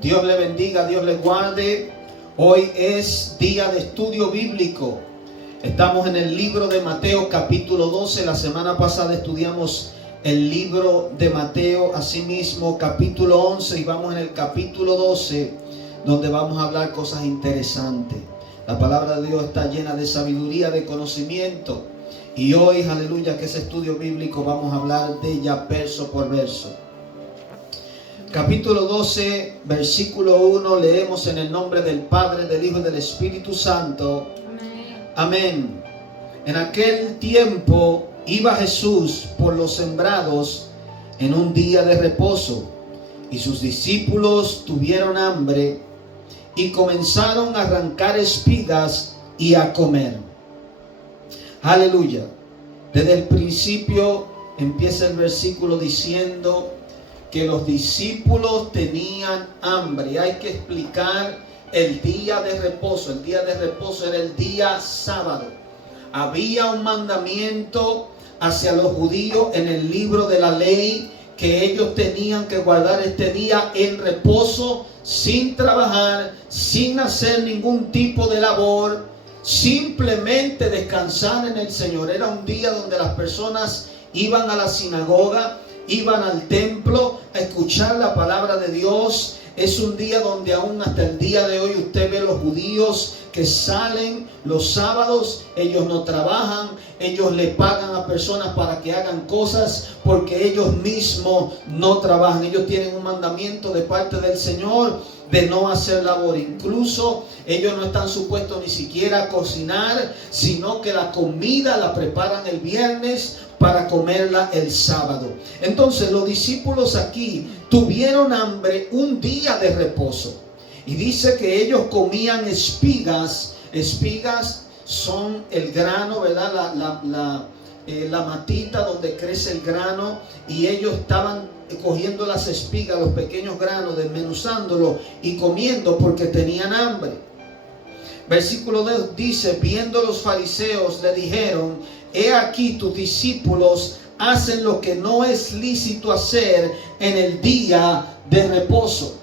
Dios le bendiga, Dios le guarde. Hoy es día de estudio bíblico. Estamos en el libro de Mateo capítulo 12. La semana pasada estudiamos el libro de Mateo, asimismo capítulo 11, y vamos en el capítulo 12, donde vamos a hablar cosas interesantes. La palabra de Dios está llena de sabiduría, de conocimiento, y hoy, aleluya, que es estudio bíblico, vamos a hablar de ella verso por verso. Capítulo 12, versículo 1, leemos en el nombre del Padre, del Hijo y del Espíritu Santo. Amén. Amén. En aquel tiempo iba Jesús por los sembrados en un día de reposo, y sus discípulos tuvieron hambre y comenzaron a arrancar espigas y a comer. Aleluya. Desde el principio empieza el versículo diciendo que los discípulos tenían hambre. Hay que explicar el día de reposo. El día de reposo era el día sábado. Había un mandamiento hacia los judíos en el libro de la ley, que ellos tenían que guardar este día en reposo, sin trabajar, sin hacer ningún tipo de labor, simplemente descansar en el Señor. Era un día donde las personas iban a la sinagoga, iban al templo a escuchar la palabra de Dios. Es un día donde aún hasta el día de hoy usted ve los judíos que salen los sábados. Ellos no trabajan, ellos le pagan a personas para que hagan cosas porque ellos mismos no trabajan. Ellos tienen un mandamiento de parte del Señor de no hacer labor. Incluso ellos no están supuestos ni siquiera a cocinar, sino que la comida la preparan el viernes para comerla el sábado. Entonces los discípulos aquí tuvieron hambre un día de reposo. Y dice que ellos comían espigas. Espigas son el grano, ¿verdad? La matita donde crece el grano. Y ellos estaban cogiendo las espigas, los pequeños granos, desmenuzándolos y comiendo porque tenían hambre. Versículo 2 dice: viendo los fariseos, le dijeron: he aquí tus discípulos hacen lo que no es lícito hacer en el día de reposo.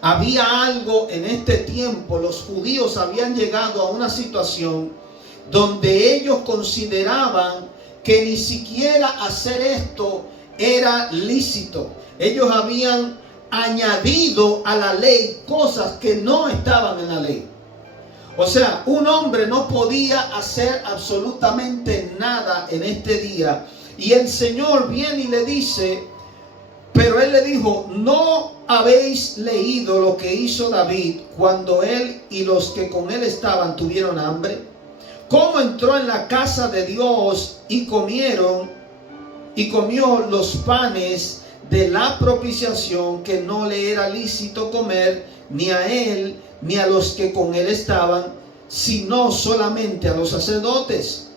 Había algo en este tiempo. Los judíos habían llegado a una situación donde ellos consideraban que ni siquiera hacer esto era lícito. Ellos habían añadido a la ley cosas que no estaban en la ley. O sea, un hombre no podía hacer absolutamente nada en este día. Y el Señor viene y le dice, pero él le dijo: ¿no habéis leído lo que hizo David cuando él y los que con él estaban tuvieron hambre? ¿Cómo entró en la casa de Dios y comió los panes de la propiciación que no le era lícito comer, ni a él ni a los que con él estaban, sino solamente a los sacerdotes?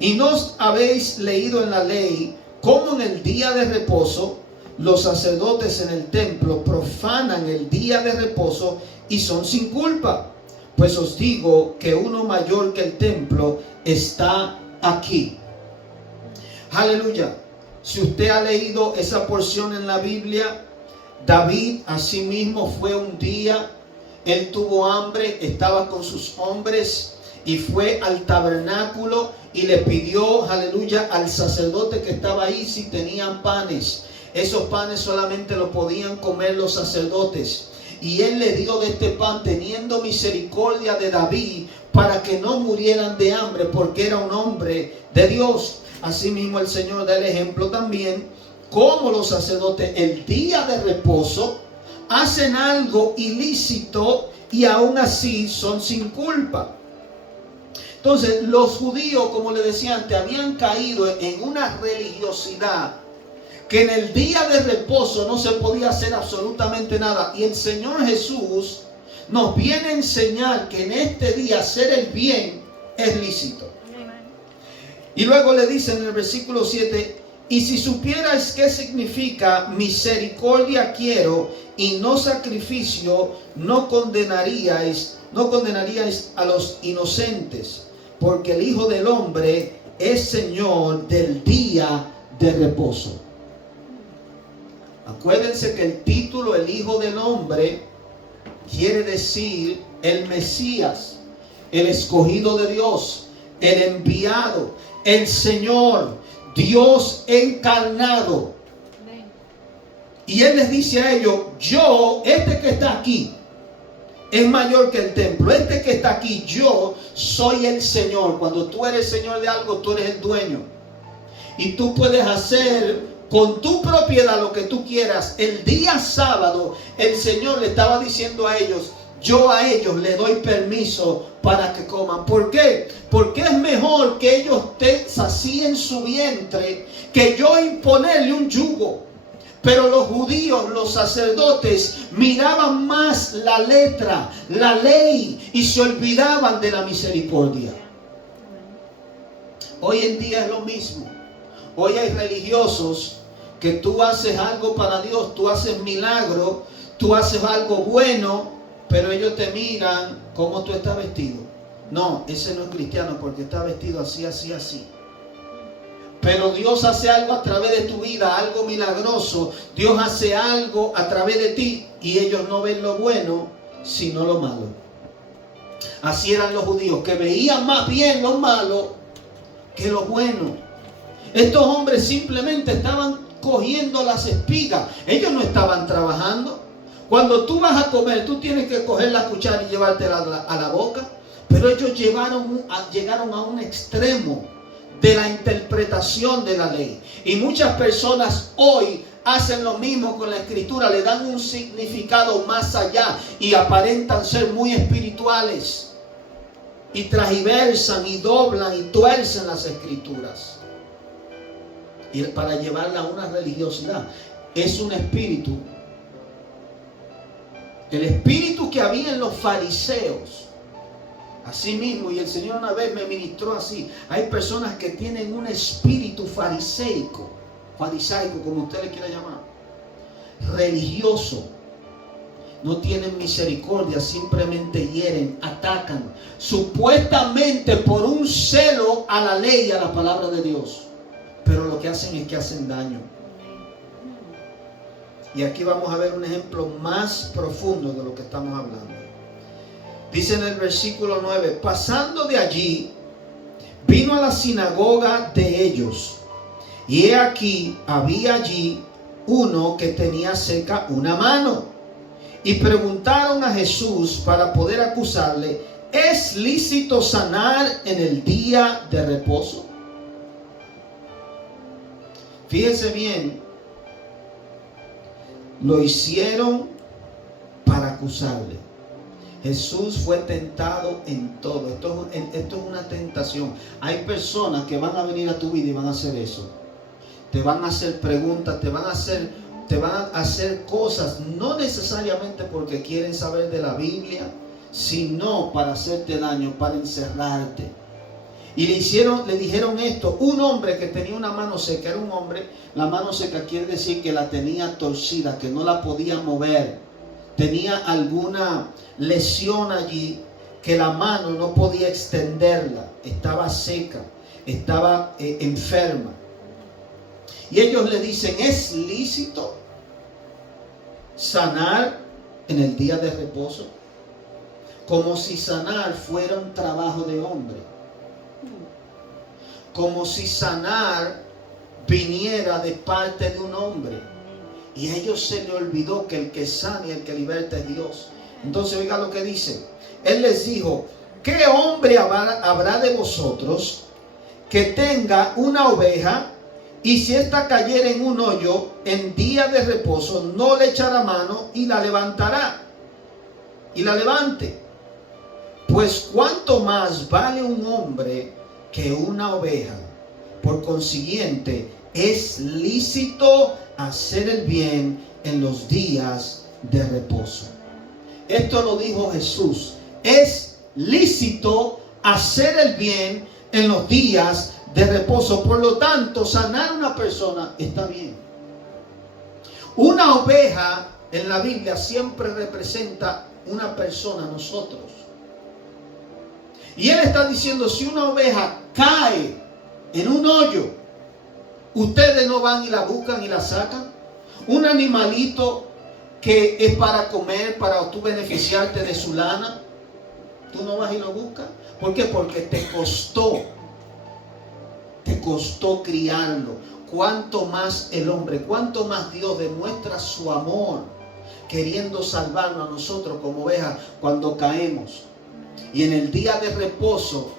¿Y no habéis leído en la ley cómo en el día de reposo los sacerdotes en el templo profanan el día de reposo y son sin culpa? Pues os digo que uno mayor que el templo está aquí. Aleluya. Si usted ha leído esa porción en la Biblia, David asimismo fue un día, él tuvo hambre, estaba con sus hombres y fue al tabernáculo y le pidió, aleluya, al sacerdote que estaba ahí si tenían panes. Esos panes solamente lo podían comer los sacerdotes. Y él le dio de este pan, teniendo misericordia de David, para que no murieran de hambre, porque era un hombre de Dios. Asimismo el Señor da el ejemplo también, como los sacerdotes el día de reposo hacen algo ilícito y aún así son sin culpa. Entonces los judíos, como le decía antes, habían caído en una religiosidad que en el día de reposo no se podía hacer absolutamente nada. Y el Señor Jesús nos viene a enseñar que en este día hacer el bien es lícito. Y luego le dice en el versículo 7: y si supierais qué significa misericordia quiero y no sacrificio, no condenaríais a los inocentes, porque el Hijo del Hombre es Señor del día de reposo. Acuérdense que el título, el Hijo del Hombre, quiere decir el Mesías, el escogido de Dios, el enviado, el Señor, Dios encarnado. Y Él les dice a ellos, yo, este que está aquí, es mayor que el templo. Este que está aquí, yo soy el Señor. Cuando tú eres Señor de algo, tú eres el dueño. Y tú puedes hacer con tu propiedad lo que tú quieras. El día sábado, el Señor le estaba diciendo a ellos, yo a ellos le doy permiso para que coman. ¿Por qué? Porque es mejor que ellos sacíen su vientre que yo imponerle un yugo. Pero los judíos, los sacerdotes, miraban más la letra, la ley, y se olvidaban de la misericordia. Hoy en día es lo mismo. Hoy hay religiosos que tú haces algo para Dios, tú haces milagro, tú haces algo bueno, pero ellos te miran cómo tú estás vestido. No, ese no es cristiano porque está vestido así, así, así. Pero Dios hace algo a través de tu vida, algo milagroso. Dios hace algo a través de ti y ellos no ven lo bueno, sino lo malo. Así eran los judíos, que veían más bien lo malo que lo bueno. Estos hombres simplemente estaban cogiendo las espigas. Ellos no estaban trabajando. Cuando tú vas a comer, tú tienes que coger la cuchara y llevártela a la boca. Pero ellos llegaron a un extremo de la interpretación de la ley. Y muchas personas hoy hacen lo mismo con la escritura, le dan un significado más allá y aparentan ser muy espirituales y transversan y doblan y tuercen las escrituras y para llevarla a una religiosidad. Es un espíritu, el espíritu que había en los fariseos. Así mismo, y el Señor una vez me ministró así. Hay personas que tienen un espíritu fariseico, como usted le quiera llamar, religioso. No tienen misericordia, simplemente hieren, atacan, supuestamente por un celo a la ley y a la palabra de Dios. Pero lo que hacen es que hacen daño. Y aquí vamos a ver un ejemplo más profundo de lo que estamos hablando. Dice en el versículo 9, pasando de allí, vino a la sinagoga de ellos. Y he aquí, había allí uno que tenía seca una mano. Y preguntaron a Jesús para poder acusarle, ¿es lícito sanar en el día de reposo? Fíjense bien, lo hicieron para acusarle. Jesús fue tentado en todo. Esto es una tentación. Hay personas que van a venir a tu vida y van a hacer eso. Te van a hacer preguntas, te van a hacer cosas, no necesariamente porque quieren saber de la Biblia, sino para hacerte daño, para encerrarte. Y le dijeron esto, un hombre que tenía una mano seca, era un hombre, la mano seca quiere decir que la tenía torcida, que no la podía mover. Tenía alguna lesión allí que la mano no podía extenderla, estaba seca, estaba enferma. Y ellos le dicen, ¿es lícito sanar en el día de reposo? Como si sanar fuera un trabajo de hombre. Como si sanar viniera de parte de un hombre. Y a ellos se le olvidó que el que sana y el que liberta es Dios. Entonces oiga lo que dice. Él les dijo, ¿qué hombre habrá de vosotros que tenga una oveja y si ésta cayera en un hoyo en día de reposo, no le echará mano y la levantará? Y la levante. Pues cuánto más vale un hombre que una oveja. Por consiguiente, es lícito hacer el bien en los días de reposo. Esto lo dijo Jesús. Es lícito hacer el bien en los días de reposo. Por lo tanto, sanar a una persona está bien. Una oveja en la Biblia siempre representa una persona, nosotros. Y él está diciendo, si una oveja cae en un hoyo, ustedes no van y la buscan y la sacan. un animalito que es para comer, para tú beneficiarte de su lana, tú no vas y lo buscas. ¿Por qué? Porque te costó criarlo. Cuánto más el hombre, cuánto más Dios demuestra su amor, queriendo salvarnos a nosotros como ovejas cuando caemos. Y en el día de reposo,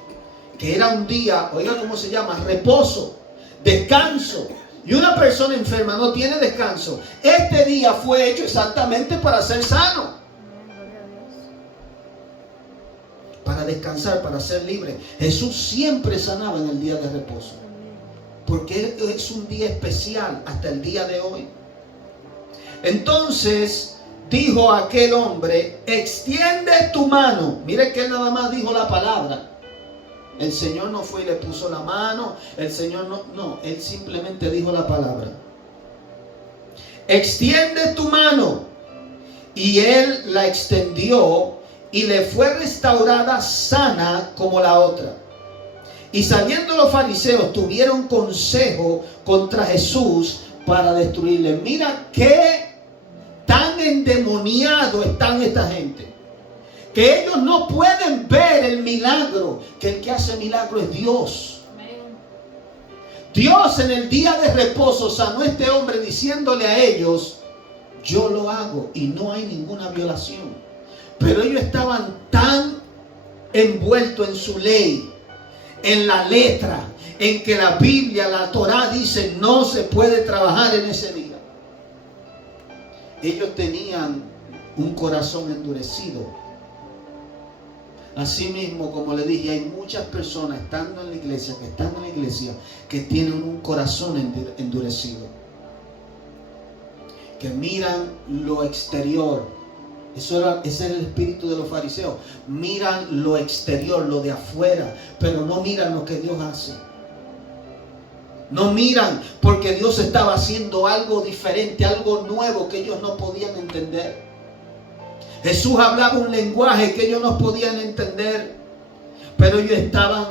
que era un día, oiga cómo se llama, reposo, descanso. Y una persona enferma no tiene descanso. Este día fue hecho exactamente para ser sano, para descansar, para ser libre. Jesús siempre sanaba en el día de reposo, porque es un día especial hasta el día de hoy. Entonces dijo aquel hombre: extiende tu mano. Mire que él nada más dijo la palabra. El Señor no fue y le puso la mano. El Señor no, él simplemente dijo la palabra. Extiende tu mano. Y él la extendió y le fue restaurada sana como la otra. Y saliendo los fariseos tuvieron consejo contra Jesús para destruirle. Mira qué tan endemoniado están esta gente, que ellos no pueden ver el milagro, que el que hace milagro es Dios. Dios en el día de reposo sanó a este hombre diciéndole a ellos: yo lo hago y no hay ninguna violación. Pero ellos estaban tan envueltos en su ley, en la letra, en que la Biblia, la Torá dice no se puede trabajar en ese día. Ellos tenían un corazón endurecido. Asimismo, como le dije, hay muchas personas estando en la iglesia, que tienen un corazón endurecido, que miran lo exterior. Ese es el espíritu de los fariseos. Miran lo exterior, lo de afuera, pero no miran lo que Dios hace. No miran porque Dios estaba haciendo algo diferente, algo nuevo que ellos no podían entender. Jesús hablaba un lenguaje que ellos no podían entender, pero ellos estaban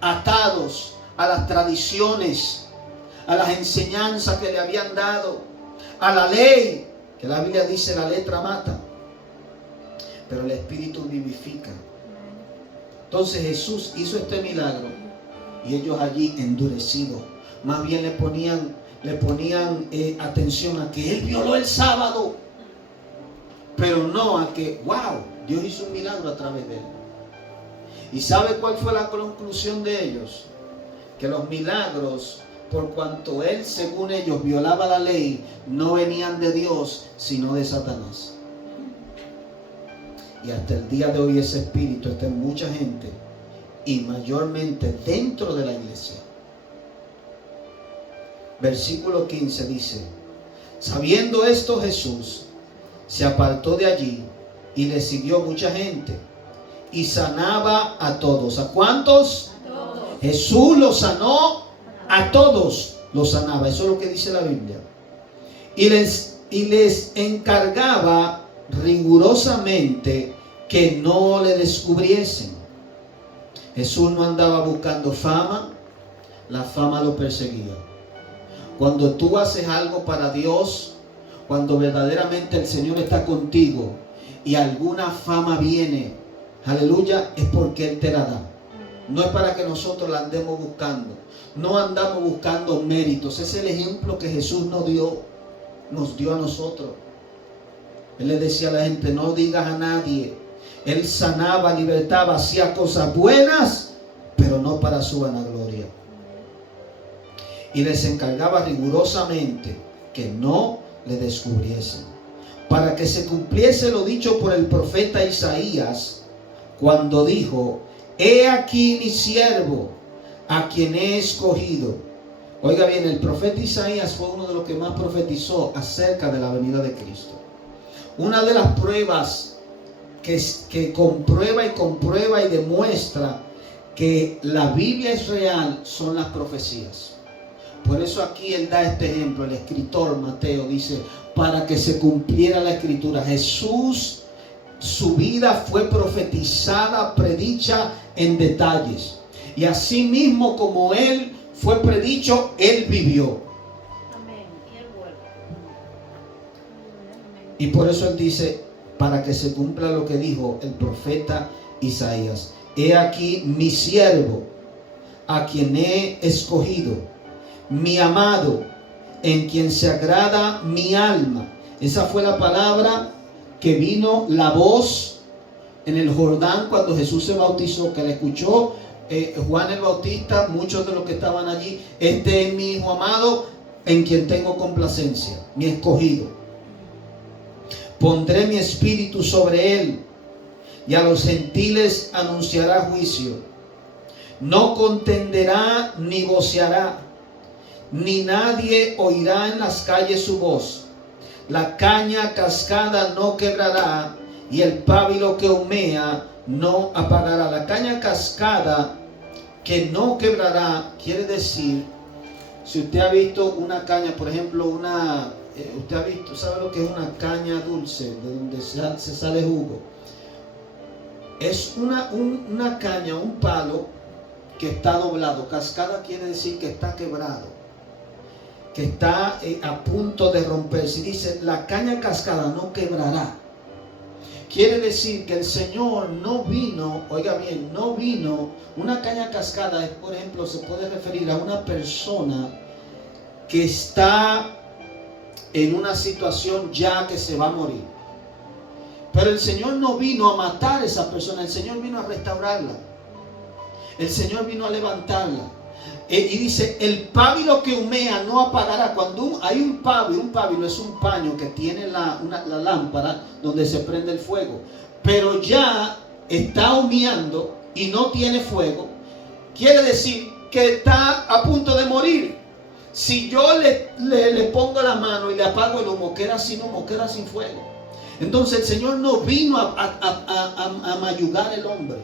atados a las tradiciones, a las enseñanzas que le habían dado, a la ley, que la Biblia dice la letra mata, pero el Espíritu vivifica. Entonces Jesús hizo este milagro y ellos allí endurecidos, más bien le ponían atención a que Él violó el sábado, pero no a que, wow, Dios hizo un milagro a través de Él. ¿Y sabe cuál fue la conclusión de ellos? Que los milagros, por cuanto Él, según ellos, violaba la ley, no venían de Dios, sino de Satanás. Y hasta el día de hoy ese espíritu está en mucha gente, y mayormente dentro de la iglesia. Versículo 15 dice: sabiendo esto, Jesús se apartó de allí y le siguió mucha gente y sanaba a todos. ¿A cuántos? A todos. Jesús los sanó a todos, los sanaba. Eso es lo que dice la Biblia. Y les encargaba rigurosamente que no le descubriesen. Jesús no andaba buscando fama, la fama lo perseguía. Cuando tú haces algo para Dios, cuando verdaderamente el Señor está contigo y alguna fama viene, aleluya, es porque Él te la da. No es para que nosotros la andemos buscando. No andamos buscando méritos. Ese es el ejemplo que Jesús nos dio a nosotros. Él le decía a la gente: no digas a nadie. Él sanaba, libertaba, hacía cosas buenas, pero no para su vanagloria. Y les encargaba rigurosamente que no le descubriesen, para que se cumpliese lo dicho por el profeta Isaías, cuando dijo: he aquí mi siervo, a quien he escogido. Oiga bien, el profeta Isaías fue uno de los que más profetizó acerca de la venida de Cristo. Una de las pruebas que comprueba y demuestra que la Biblia es real son las profecías. Por eso aquí él da este ejemplo. El escritor Mateo dice: para que se cumpliera la escritura. Jesús, su vida fue profetizada, predicha en detalles. Y así mismo como él fue predicho, él vivió. Amén. Y él vuelve. Y por eso él dice, para que se cumpla lo que dijo el profeta Isaías. He aquí mi siervo, a quien he escogido, mi amado, en quien se agrada mi alma. Esa fue la palabra que vino, la voz en el Jordán cuando Jesús se bautizó, que la escuchó Juan el Bautista, muchos de los que estaban allí. Este es mi hijo amado, en quien tengo complacencia, mi escogido. Pondré mi espíritu sobre él, y a los gentiles anunciará juicio. No contenderá ni voceará, ni nadie oirá en las calles su voz. La caña cascada no quebrará, y el pábilo que humea no apagará. La caña cascada que no quebrará quiere decir, si usted ha visto una caña, por ejemplo, usted ha visto, ¿sabe lo que es una caña dulce? De donde se sale jugo. Es una caña, un palo que está doblado. Cascada quiere decir que está quebrado, que está a punto de romperse. Dice, la caña cascada no quebrará. Quiere decir que el Señor no vino, oiga bien, no vino. Una caña cascada es, por ejemplo, se puede referir a una persona que está en una situación ya que se va a morir. Pero el Señor no vino a matar a esa persona, el Señor vino a restaurarla. El Señor vino a levantarla. Y dice, el pábilo que humea no apagará. Cuando hay un pábilo es un paño que tiene la lámpara donde se prende el fuego. Pero ya está humeando y no tiene fuego. Quiere decir que está a punto de morir. Si yo le pongo la mano y le apago el humo, queda sin humo, queda sin fuego. Entonces el Señor no vino a mayugar el hombre.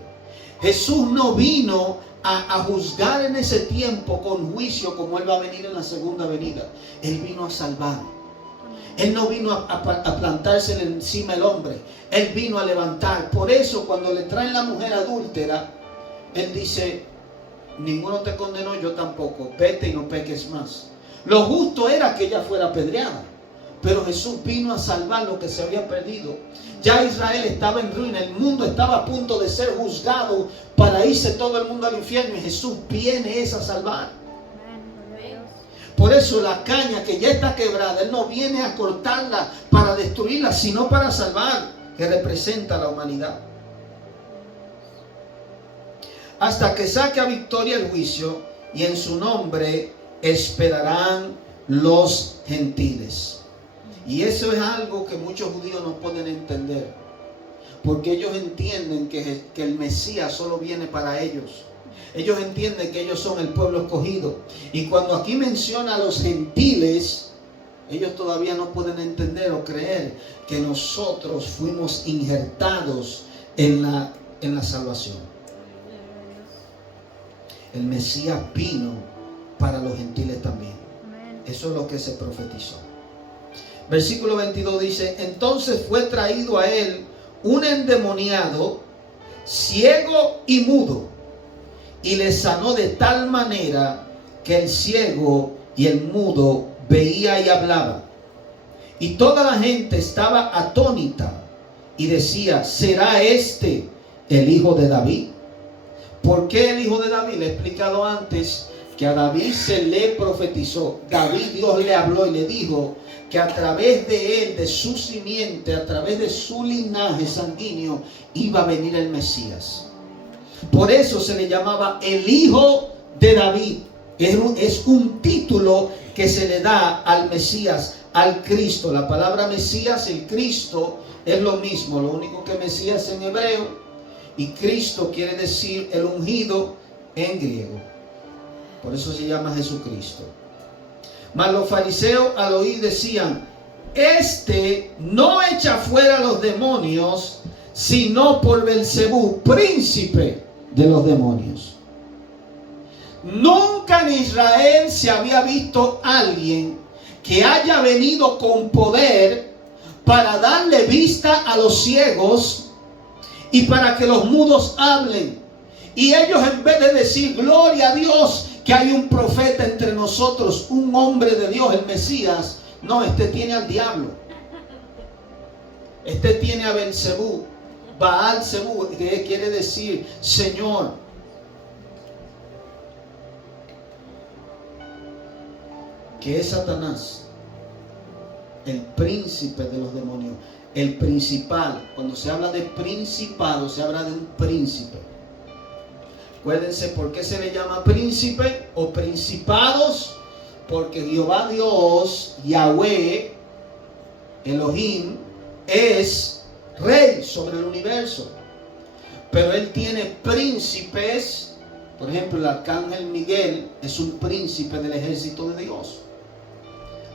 Jesús no vino a juzgar en ese tiempo con juicio como Él va a venir en la segunda venida. Él vino a salvar. Él no vino a plantarse encima del hombre. Él vino a levantar. Por eso cuando le traen la mujer adúltera, Él dice, ninguno te condenó, yo tampoco. Vete y no peques más. Lo justo era que ella fuera apedreada. Pero Jesús vino a salvar lo que se había perdido. Ya Israel estaba en ruina, el mundo estaba a punto de ser juzgado para irse todo el mundo al infierno, y Jesús viene a salvar. Por eso la caña que ya está quebrada, Él no viene a cortarla para destruirla, sino para salvar, que representa a la humanidad. Hasta que saque a victoria el juicio, y en su nombre esperarán los gentiles. Y eso es algo que muchos judíos no pueden entender, porque ellos entienden que el Mesías solo viene para ellos. Ellos entienden que ellos son el pueblo escogido. Y cuando aquí menciona a los gentiles, ellos todavía no pueden entender o creer que nosotros fuimos injertados en la salvación. El Mesías vino para los gentiles también. Eso es lo que se profetizó. Versículo 22 dice, entonces fue traído a él un endemoniado, ciego y mudo, y le sanó de tal manera que el ciego y el mudo veía y hablaba. Y toda la gente estaba atónita y decía, ¿será este el hijo de David? ¿Por qué el hijo de David? Le he explicado antes que a David se le profetizó. David, Dios le habló y le dijo que a través de él, de su simiente, a través de su linaje sanguíneo, iba a venir el Mesías. Por eso se le llamaba el hijo de David. Es un título que se le da al Mesías, al Cristo. La palabra Mesías, el Cristo, es lo mismo. Lo único que Mesías en hebreo y Cristo quiere decir el ungido en griego. Por eso se llama Jesucristo. Mas los fariseos al oír decían, este no echa fuera los demonios, sino por Belcebú, príncipe de los demonios. Nunca en Israel se había visto alguien que haya venido con poder para darle vista a los ciegos y para que los mudos hablen. Y ellos, en vez de decir gloria a Dios que hay un profeta entre nosotros, un hombre de Dios, el Mesías, no, este tiene al diablo. Este tiene a Belzebú, Baal-Zebú, que quiere decir Señor. ¿Qué es Satanás? El príncipe de los demonios, el principal. Cuando se habla de principado, se habla de un príncipe. Acuérdense por qué se le llama príncipe o principados, porque Jehová Dios, Yahweh, Elohim, es rey sobre el universo. Pero él tiene príncipes. Por ejemplo, el arcángel Miguel es un príncipe del ejército de Dios.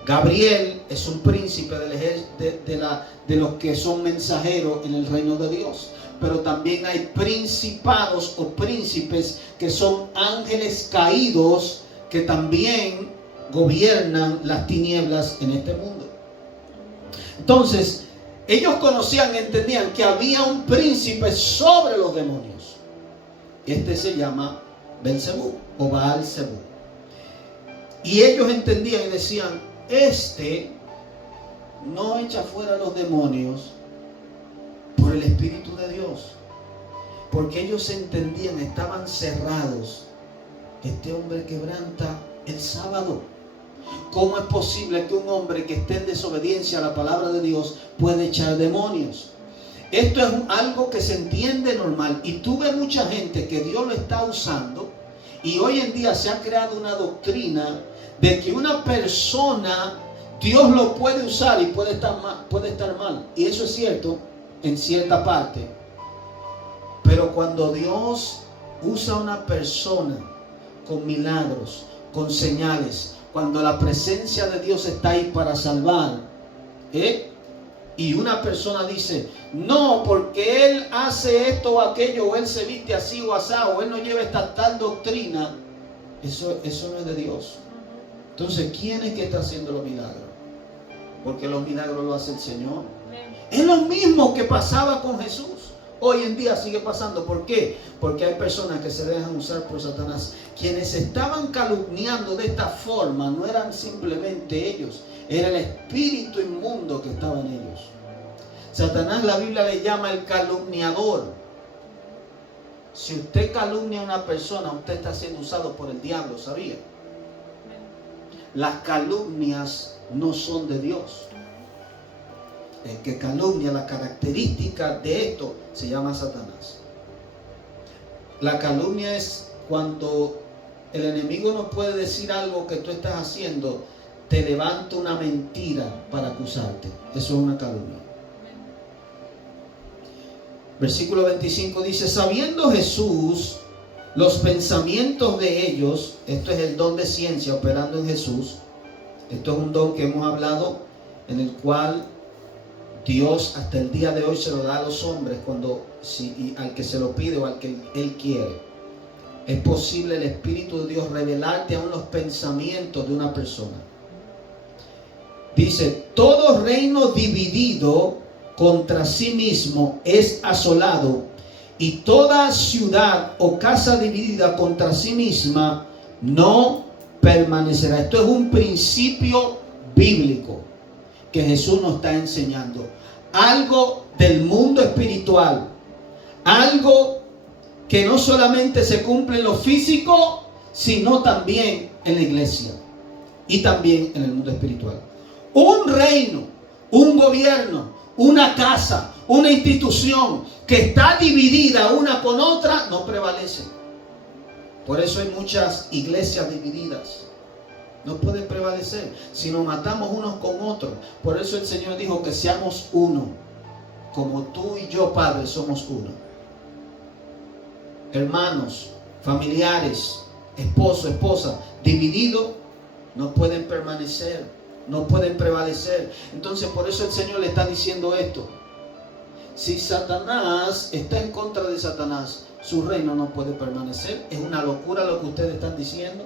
Gabriel es un príncipe de los que son mensajeros en el reino de Dios. Pero también hay principados o príncipes que son ángeles caídos que también gobiernan las tinieblas en este mundo. Entonces, ellos conocían, entendían que había un príncipe sobre los demonios. Este se llama Belzebú o Baal-Zebú. Y ellos entendían y decían, este no echa fuera a los demonios por el Espíritu de Dios. Porque ellos entendían, estaban cerrados. Este hombre quebranta el sábado. ¿Cómo es posible que un hombre que esté en desobediencia a la palabra de Dios puede echar demonios? Esto es algo que se entiende normal. Y tuve mucha gente que Dios lo está usando. Y hoy en día se ha creado una doctrina de que una persona, Dios lo puede usar y puede estar mal. Y eso es cierto en cierta parte. Pero cuando Dios usa a una persona con milagros, con señales, cuando la presencia de Dios está ahí para salvar, y una persona dice, no, porque él hace esto o aquello, o él se viste así o asá, o él no lleva esta tal doctrina, eso no es de Dios. Entonces, ¿quién es que está haciendo los milagros? Porque los milagros lo hace el Señor. Es lo mismo que pasaba con Jesús. Hoy en día sigue pasando. ¿Por qué? Porque hay personas que se dejan usar por Satanás. Quienes estaban calumniando de esta forma no eran simplemente ellos. Era el espíritu inmundo que estaba en ellos. Satanás, la Biblia le llama el calumniador. Si usted calumnia a una persona, usted está siendo usado por el diablo, ¿sabía? Las calumnias no son de Dios. El que calumnia, la característica de esto se llama Satanás. La calumnia es cuando el enemigo no puede decir algo que tú estás haciendo, te levanta una mentira para acusarte. Eso es una calumnia. Versículo 25 dice, sabiendo Jesús los pensamientos de ellos, esto es el don de ciencia operando en Jesús. Esto es un don que hemos hablado, en el cual Dios hasta el día de hoy se lo da a los hombres al que se lo pide o al que Él quiere. Es posible el Espíritu de Dios revelarte aún los pensamientos de una persona. Dice, todo reino dividido contra sí mismo es asolado, y toda ciudad o casa dividida contra sí misma no permanecerá. Esto es un principio bíblico que Jesús nos está enseñando. Algo del mundo espiritual, algo que no solamente se cumple en lo físico, sino también en la iglesia y también en el mundo espiritual. Un reino, un gobierno, una casa, una institución que está dividida una con otra, no prevalece. Por eso hay muchas iglesias divididas. No pueden prevalecer si nos matamos unos con otros. Por eso el Señor dijo que seamos uno. Como tú y yo, Padre, somos uno. Hermanos, familiares, esposo, esposa, divididos, no pueden permanecer, no pueden prevalecer. Entonces, por eso el Señor le está diciendo esto. Si Satanás está en contra de Satanás, su reino no puede permanecer. Es una locura lo que ustedes están diciendo.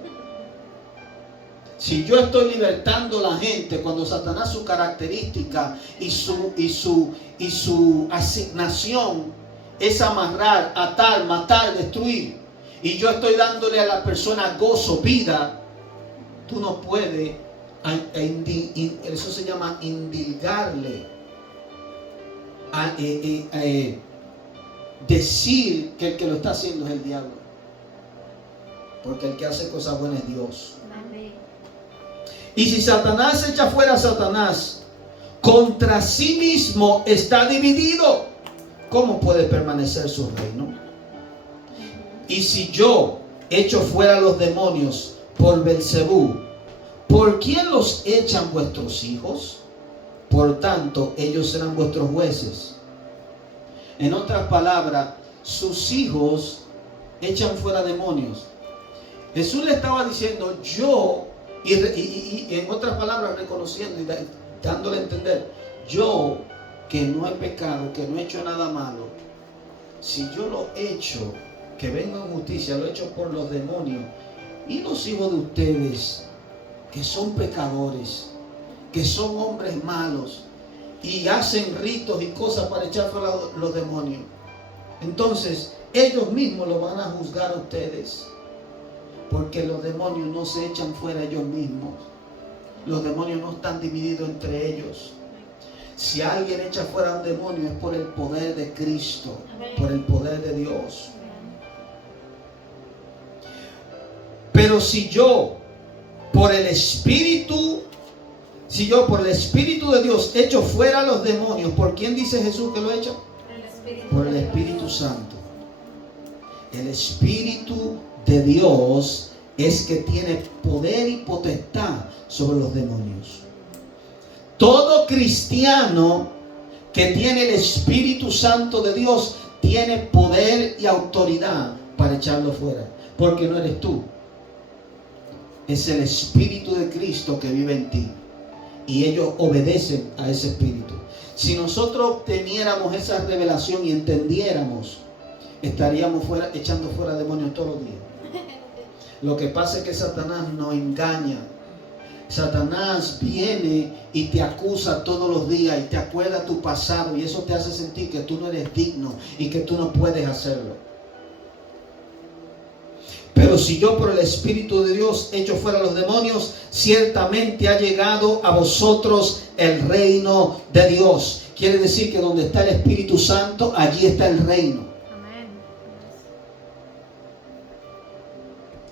Si yo estoy libertando a la gente, cuando Satanás, su característica y su asignación es amarrar, atar, matar, destruir, y yo estoy dándole a la persona gozo, vida, tú no puedes, eso se llama indilgarle. decir que el que lo está haciendo es el diablo. Porque el que hace cosas buenas es Dios. Amén. Y si Satanás echa fuera a Satanás, contra sí mismo está dividido, ¿cómo puede permanecer su reino? Y si yo echo fuera a los demonios por Belzebú, ¿por quién los echan vuestros hijos? Por tanto, ellos serán vuestros jueces. En otras palabras, sus hijos echan fuera demonios. Jesús le estaba diciendo, yo, y en otras palabras reconociendo y dándole a entender, yo que no he pecado, que no he hecho nada malo, si yo lo he hecho, que venga en justicia, lo he hecho por los demonios, y los hijos de ustedes, que son pecadores, que son hombres malos, y hacen ritos y cosas para echar fuera los demonios, entonces ellos mismos lo van a juzgar a ustedes. Porque los demonios no se echan fuera ellos mismos. Los demonios no están divididos entre ellos. Si alguien echa fuera un demonio es por el poder de Cristo, por el poder de Dios. Pero si yo por el Espíritu de Dios echo fuera a los demonios, ¿por quién dice Jesús que lo echa? Por el Espíritu Santo. El Espíritu de Dios es que tiene poder y potestad sobre los demonios. Todo cristiano que tiene el Espíritu Santo de Dios tiene poder y autoridad para echarlo fuera. Porque no eres tú. Es el Espíritu de Cristo que vive en ti. Y ellos obedecen a ese Espíritu. Si nosotros obteniéramos esa revelación y entendiéramos, estaríamos echando fuera demonios todos los días. Lo que pasa es que Satanás nos engaña. Satanás viene y te acusa todos los días y te acuerda tu pasado, y eso te hace sentir que tú no eres digno y que tú no puedes hacerlo. Pero si yo por el Espíritu de Dios echo fuera los demonios, ciertamente ha llegado a vosotros el reino de Dios. Quiere decir que donde está el Espíritu Santo, allí está el reino.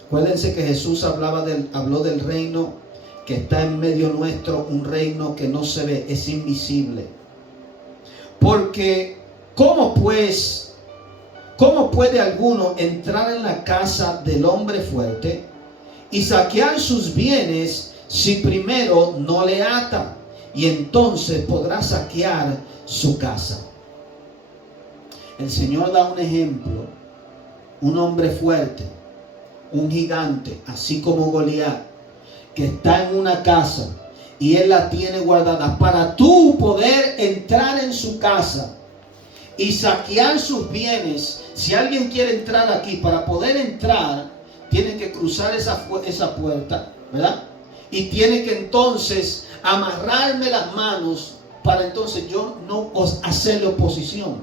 Acuérdense que Jesús habló del reino que está en medio nuestro, un reino que no se ve, es invisible. Porque, ¿cómo puede alguno entrar en la casa del hombre fuerte y saquear sus bienes si primero no le ata? Y entonces podrá saquear su casa. El Señor da un ejemplo, un hombre fuerte, un gigante, así como Goliat, que está en una casa y él la tiene guardada. Para tú poder entrar en su casa y saquear sus bienes, si alguien quiere entrar aquí, para poder entrar, tiene que cruzar esa puerta, ¿verdad? Y tiene que entonces amarrarme las manos para entonces yo no hacerle oposición.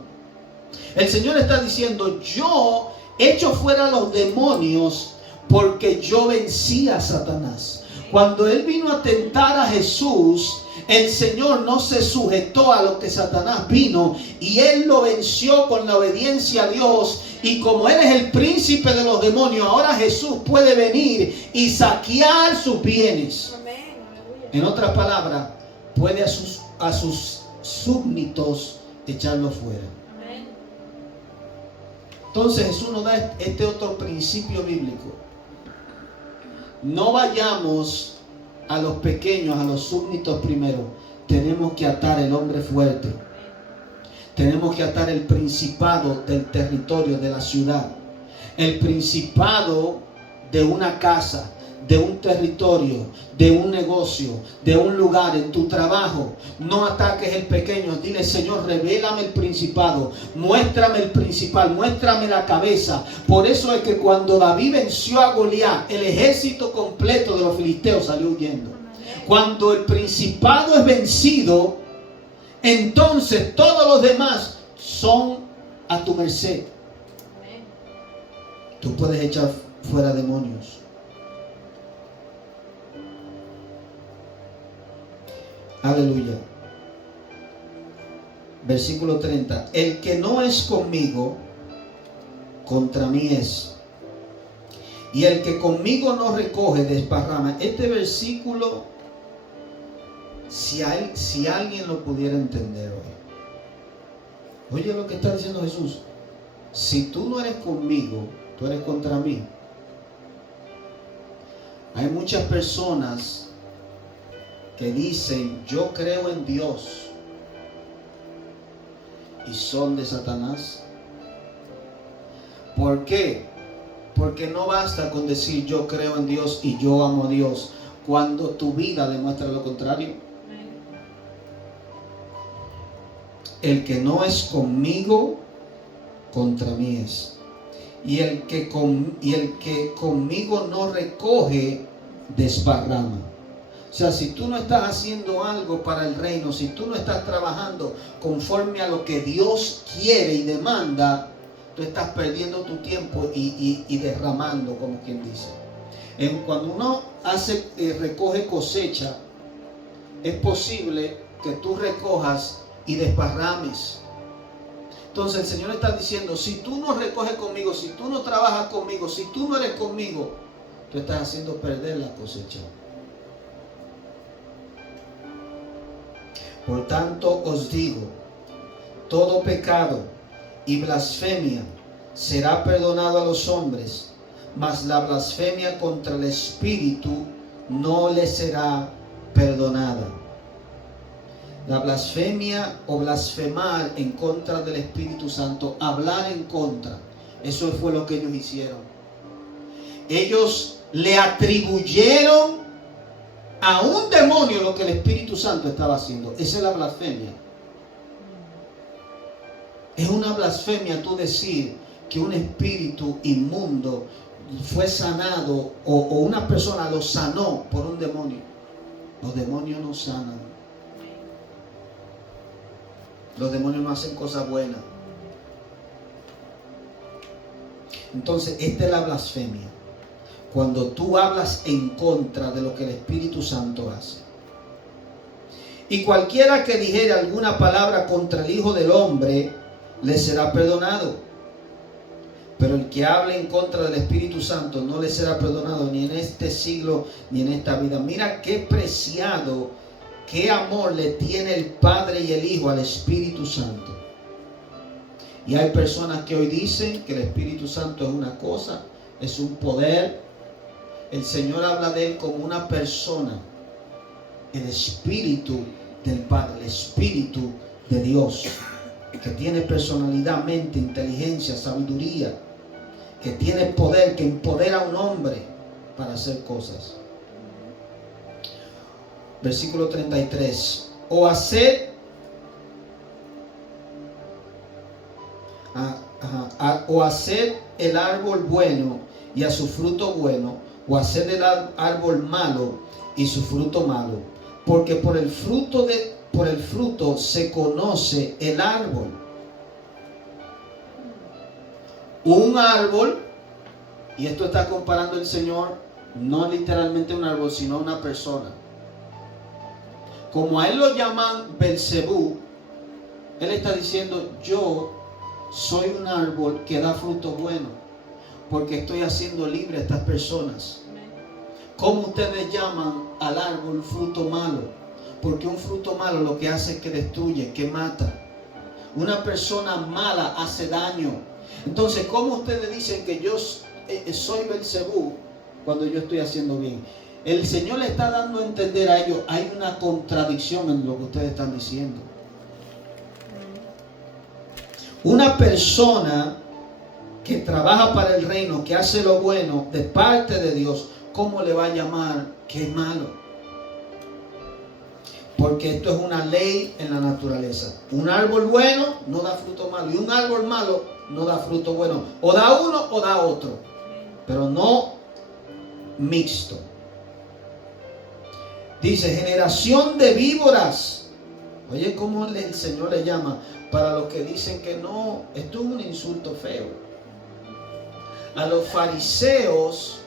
El Señor está diciendo, yo echo fuera los demonios porque yo vencí a Satanás. Cuando él vino a tentar a Jesús, el Señor no se sujetó a lo que Satanás vino, y él lo venció con la obediencia a Dios. Y como él es el príncipe de los demonios, ahora Jesús puede venir y saquear sus bienes. En otras palabras, puede a sus súbditos echarlos fuera. Entonces Jesús nos da este otro principio bíblico. No vayamos a los pequeños, a los súbditos primero. Tenemos que atar el hombre fuerte. Tenemos que atar el principado del territorio, de la ciudad. El principado de una casa, de un territorio, de un negocio, de un lugar, en tu trabajo. No ataques el pequeño. Dile, Señor, revélame el principado, muéstrame el principal, muéstrame la cabeza. Por eso es que cuando David venció a Goliat, el ejército completo de los filisteos salió huyendo. Cuando el principado es vencido, entonces todos los demás son a tu merced. Tú puedes echar fuera demonios. Aleluya. Versículo 30. El que no es conmigo, contra mí es. Y el que conmigo no recoge, desparrama. Este versículo, si alguien lo pudiera entender hoy. Oye lo que está diciendo Jesús. Si tú no eres conmigo, tú eres contra mí. Hay muchas personas que dicen, yo creo en Dios, y son de Satanás. ¿Por qué? Porque no basta con decir yo creo en Dios y yo amo a Dios cuando tu vida demuestra lo contrario. El que no es conmigo, contra mí es. Y el que conmigo no recoge, desparrama. O sea, si tú no estás haciendo algo para el reino, si tú no estás trabajando conforme a lo que Dios quiere y demanda, tú estás perdiendo tu tiempo y derramando, como quien dice. Cuando uno recoge cosecha, es posible que tú recojas y desparrames. Entonces el Señor está diciendo, si tú no recoges conmigo, si tú no trabajas conmigo, si tú no eres conmigo, tú estás haciendo perder la cosecha. Por tanto os digo, todo pecado y blasfemia será perdonado a los hombres, mas la blasfemia contra el Espíritu no le será perdonada. La blasfemia o blasfemar en contra del Espíritu Santo, hablar en contra, eso fue lo que ellos hicieron. Ellos le atribuyeron a un demonio lo que el Espíritu Santo estaba haciendo. Esa es la blasfemia. Es una blasfemia tú decir que un espíritu inmundo fue sanado o una persona lo sanó por un demonio. Los demonios no sanan. Los demonios no hacen cosas buenas. Entonces, esta es la blasfemia. Cuando tú hablas en contra de lo que el Espíritu Santo hace. Y cualquiera que dijere alguna palabra contra el Hijo del Hombre, le será perdonado. Pero el que hable en contra del Espíritu Santo no le será perdonado ni en este siglo ni en esta vida. Mira qué preciado, qué amor le tiene el Padre y el Hijo al Espíritu Santo. Y hay personas que hoy dicen que el Espíritu Santo es una cosa, es un poder. El Señor habla de Él como una persona, el Espíritu del Padre, el Espíritu de Dios, que tiene personalidad, mente, inteligencia, sabiduría, que tiene poder, que empodera a un hombre para hacer cosas. Versículo 33. O hacer el árbol bueno y a su fruto bueno, o hacer el árbol malo y su fruto malo, porque por el fruto se conoce el árbol. Un árbol, y esto está comparando el Señor, no literalmente un árbol, sino una persona. Como a él lo llaman Belcebú, él está diciendo, yo soy un árbol que da fruto bueno, porque estoy haciendo libre a estas personas. ¿Cómo ustedes llaman al árbol fruto malo? Porque un fruto malo lo que hace es que destruye, que mata. Una persona mala hace daño. Entonces, ¿cómo ustedes dicen que yo soy Belcebú cuando yo estoy haciendo bien? El Señor le está dando a entender a ellos, hay una contradicción en lo que ustedes están diciendo. Una persona que trabaja para el reino, que hace lo bueno de parte de Dios, ¿cómo le va a llamar que es malo? Porque esto es una ley en la naturaleza. Un árbol bueno no da fruto malo, y un árbol malo no da fruto bueno. O da uno o da otro, pero no mixto. Dice, generación de víboras. Oye, ¿cómo el Señor le llama? Para los que dicen que no, esto es un insulto feo. A los fariseos,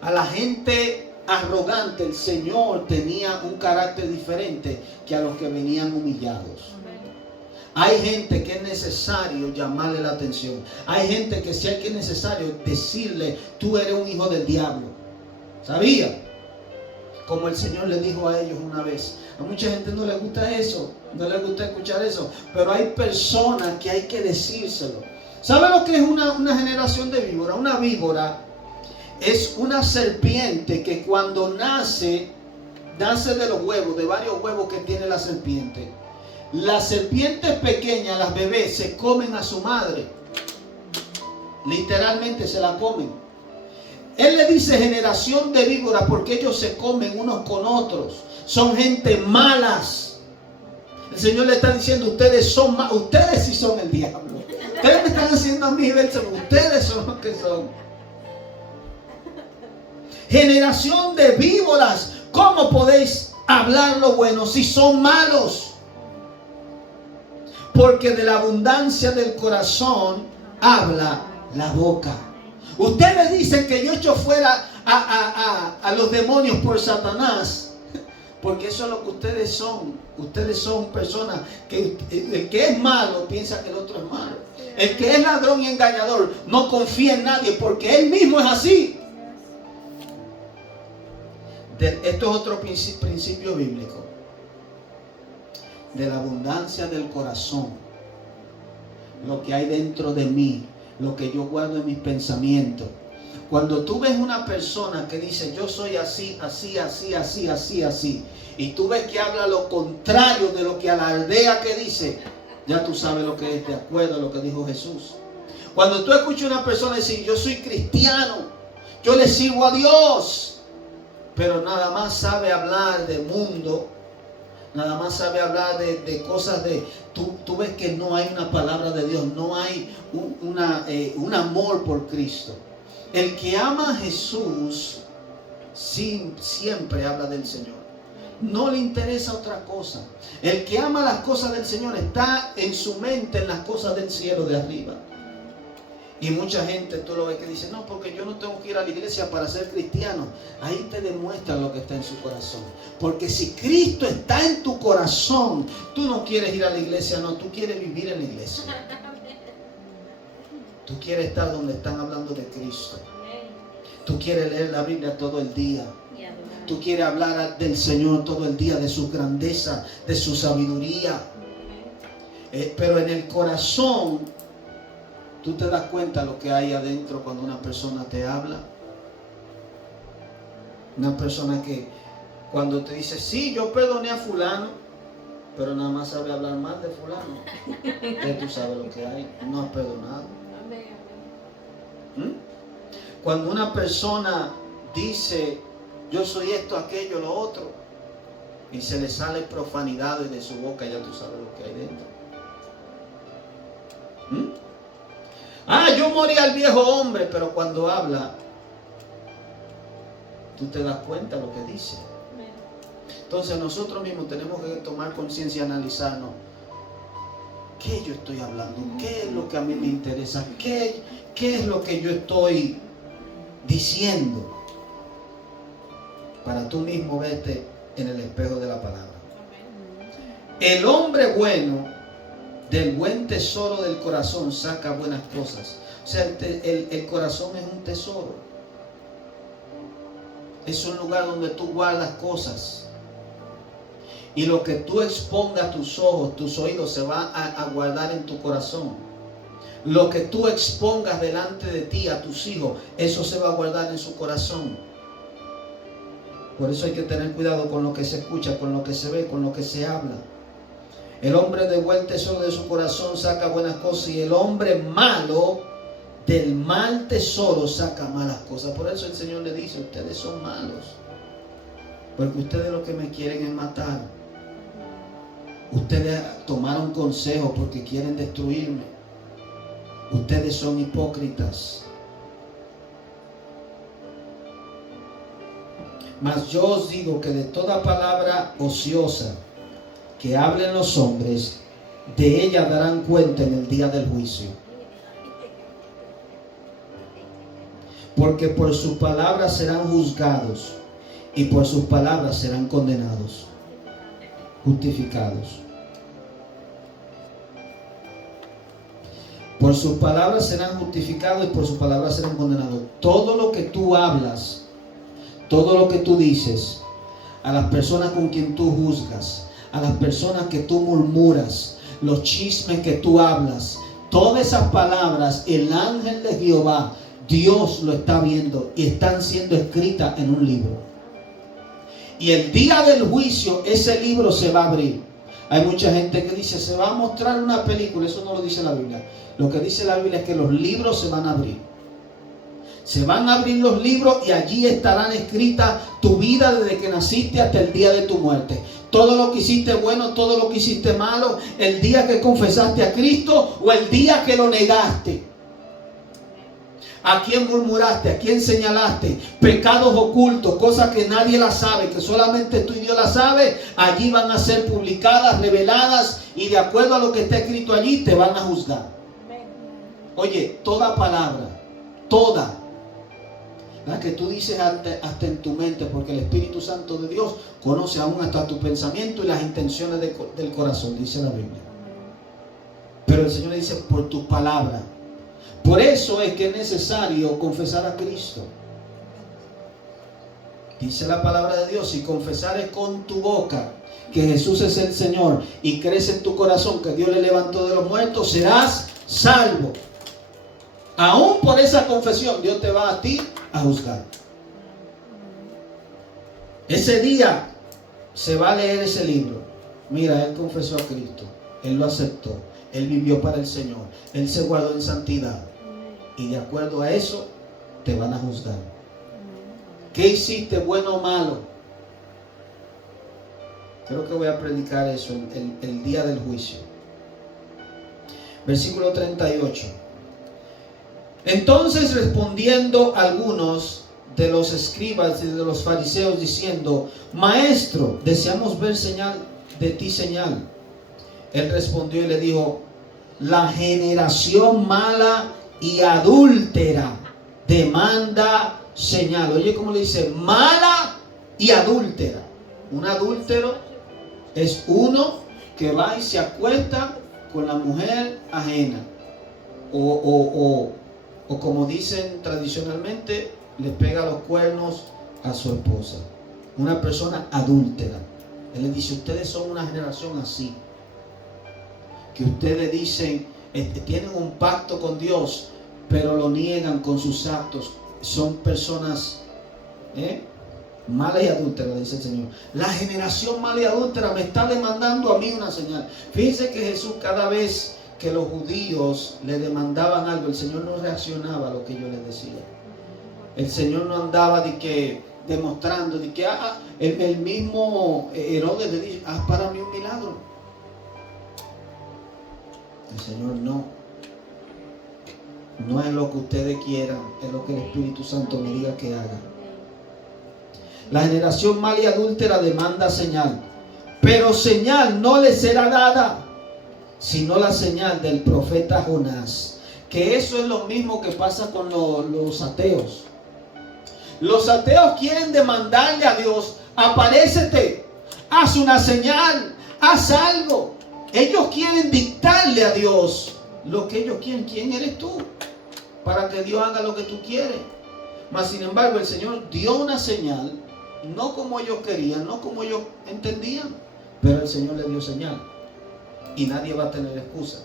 a la gente arrogante, el Señor tenía un carácter diferente que a los que venían humillados. Hay gente que es necesario llamarle la atención. Hay gente que si hay que es necesario decirle, tú eres un hijo del diablo. ¿Sabía? Como el Señor le dijo a ellos una vez. A mucha gente no le gusta eso, no le gusta escuchar eso, pero hay personas que hay que decírselo. ¿Sabe lo que es una generación de víbora? Una víbora es una serpiente que cuando nace de los huevos, de varios huevos que tiene la serpiente. Las serpientes pequeñas, las bebés, se comen a su madre. Literalmente se la comen. Él le dice generación de víboras porque ellos se comen unos con otros. Son gente malas. El Señor le está diciendo, ustedes son malos. Ustedes sí son el diablo. Ustedes me están haciendo a mí verse. Ustedes son los que son. Generación de víboras. ¿Cómo podéis hablar lo bueno si son malos? Porque de la abundancia del corazón habla la boca. Ustedes dicen que yo echo fuera a los demonios por Satanás. Porque eso es lo que ustedes son. Ustedes son personas que el que es malo piensa que el otro es malo. El que es ladrón y engañador no confía en nadie porque él mismo es así. Esto es otro principio bíblico. De la abundancia del corazón, lo que hay dentro de mí, lo que yo guardo en mis pensamientos. Cuando tú ves una persona que dice yo soy así, así, así, así, así, así, y tú ves que habla lo contrario de lo que alardea que dice, ya tú sabes lo que es de acuerdo a lo que dijo Jesús. Cuando tú escuchas a una persona decir yo soy cristiano, yo le sirvo a Dios, pero nada más sabe hablar de mundo, nada más sabe hablar de cosas de... Tú ves que no hay una palabra de Dios, no hay un amor por Cristo. El que ama a Jesús siempre habla del Señor. No le interesa otra cosa. El que ama las cosas del Señor está en su mente en las cosas del cielo de arriba. Y mucha gente tú lo ves que dice, no, porque yo no tengo que ir a la iglesia para ser cristiano. Ahí te demuestra lo que está en su corazón. Porque si Cristo está en tu corazón, tú no quieres ir a la iglesia, no, tú quieres vivir en la iglesia. Tú quieres estar donde están hablando de Cristo. Tú quieres leer la Biblia todo el día. Tú quieres hablar del Señor todo el día, de su grandeza, de su sabiduría. Pero en el corazón, tú te das cuenta lo que hay adentro cuando una persona te habla. Una persona que cuando te dice, sí, yo perdoné a fulano, pero nada más sabe hablar mal de fulano. Entonces tú sabes lo que hay, no has perdonado. Cuando una persona dice, yo soy esto, aquello, lo otro, y se le sale profanidad de su boca, ya tú sabes lo que hay dentro. Yo morí al viejo hombre, pero cuando habla, tú te das cuenta lo que dice. Entonces nosotros mismos tenemos que tomar conciencia y analizarnos. ¿Qué yo estoy hablando? ¿Qué es lo que a mí me interesa? ¿Qué es lo que yo estoy diciendo? Para tú mismo verte en el espejo de la palabra. El hombre bueno, del buen tesoro del corazón saca buenas cosas. O sea, el corazón es un tesoro. Es un lugar donde tú guardas cosas. Y lo que tú expongas tus ojos, tus oídos, se va a guardar en tu corazón. Lo que tú expongas delante de ti, a tus hijos, eso se va a guardar en su corazón. Por eso hay que tener cuidado con lo que se escucha, con lo que se ve, con lo que se habla. El hombre de buen tesoro de su corazón saca buenas cosas, y el hombre malo del mal tesoro saca malas cosas. Por eso el Señor le dice, ustedes son malos, porque ustedes lo que me quieren es matar. Ustedes tomaron consejo porque quieren destruirme. Ustedes son hipócritas. Mas yo os digo que de toda palabra ociosa que hablen los hombres, de ella darán cuenta en el día del juicio. Porque por sus palabras serán juzgados, y por sus palabras serán condenados, justificados. Por sus palabras serán justificados y por sus palabras serán condenados. Todo lo que tú hablas, todo lo que tú dices, a las personas con quien tú juzgas, a las personas que tú murmuras, los chismes que tú hablas, todas esas palabras, el ángel de Jehová, Dios lo está viendo y están siendo escritas en un libro. Y el día del juicio, ese libro se va a abrir. Hay mucha gente que dice, se va a mostrar una película. Eso no lo dice la Biblia. Lo que dice la Biblia es que los libros se van a abrir. Se van a abrir los libros y allí estarán escritas tu vida desde que naciste hasta el día de tu muerte. Todo lo que hiciste bueno, todo lo que hiciste malo, el día que confesaste a Cristo o el día que lo negaste. ¿A quién murmuraste? ¿A quién señalaste? Pecados ocultos, cosas que nadie las sabe, que solamente tú y Dios las sabe. Allí van a ser publicadas, reveladas y de acuerdo a lo que está escrito allí te van a juzgar. Oye, toda palabra, toda la que tú dices hasta en tu mente, porque el Espíritu Santo de Dios conoce aún hasta tu pensamiento y las intenciones del corazón, dice la Biblia. Pero el Señor le dice, por tus palabras. Por eso es que es necesario confesar a Cristo. Dice la palabra de Dios, si confesares con tu boca que Jesús es el Señor y crees en tu corazón que Dios le levantó de los muertos, serás salvo. Aún por esa confesión, Dios te va a ti a juzgar. Ese día se va a leer ese libro. Mira, él confesó a Cristo, él lo aceptó, él vivió para el Señor, él se guardó en santidad. Y de acuerdo a eso, te van a juzgar. ¿Qué hiciste, bueno o malo? Creo que voy a predicar eso el día del juicio. Versículo 38. Entonces respondiendo algunos de los escribas y de los fariseos diciendo, Maestro, deseamos ver señal de ti señal. Él respondió y le dijo, la generación mala y adúltera demanda señal. Oye, ¿cómo le dice? Mala y adúltera. Un adúltero es uno que va y se acuesta con la mujer ajena. O como dicen tradicionalmente, le pega los cuernos a su esposa. Una persona adúltera. Él le dice, ustedes son una generación así. Que ustedes dicen, tienen un pacto con Dios, pero lo niegan con sus actos. Son personas malas y adúlteras, dice el Señor. La generación mala y adúltera me está demandando a mí una señal. Fíjense que Jesús, cada vez que los judíos le demandaban algo, el Señor no reaccionaba a lo que ellos les decían. El Señor no andaba demostrando de que el mismo Herodes le dice, haz para mí un milagro. El Señor no es lo que ustedes quieran, es lo que el Espíritu Santo me diga que haga. La generación mala y adúltera demanda señal, pero señal no le será dada, sino la señal del profeta Jonás. Que eso es lo mismo que pasa con los ateos. Los ateos quieren demandarle a Dios, aparécete, haz una señal, haz algo. Ellos quieren dictarle a Dios lo que ellos quieren. ¿Quién eres tú para que Dios haga lo que tú quieres? Mas sin embargo el Señor dio una señal, no como ellos querían, no como ellos entendían, pero el Señor le dio señal. Y nadie va a tener excusa.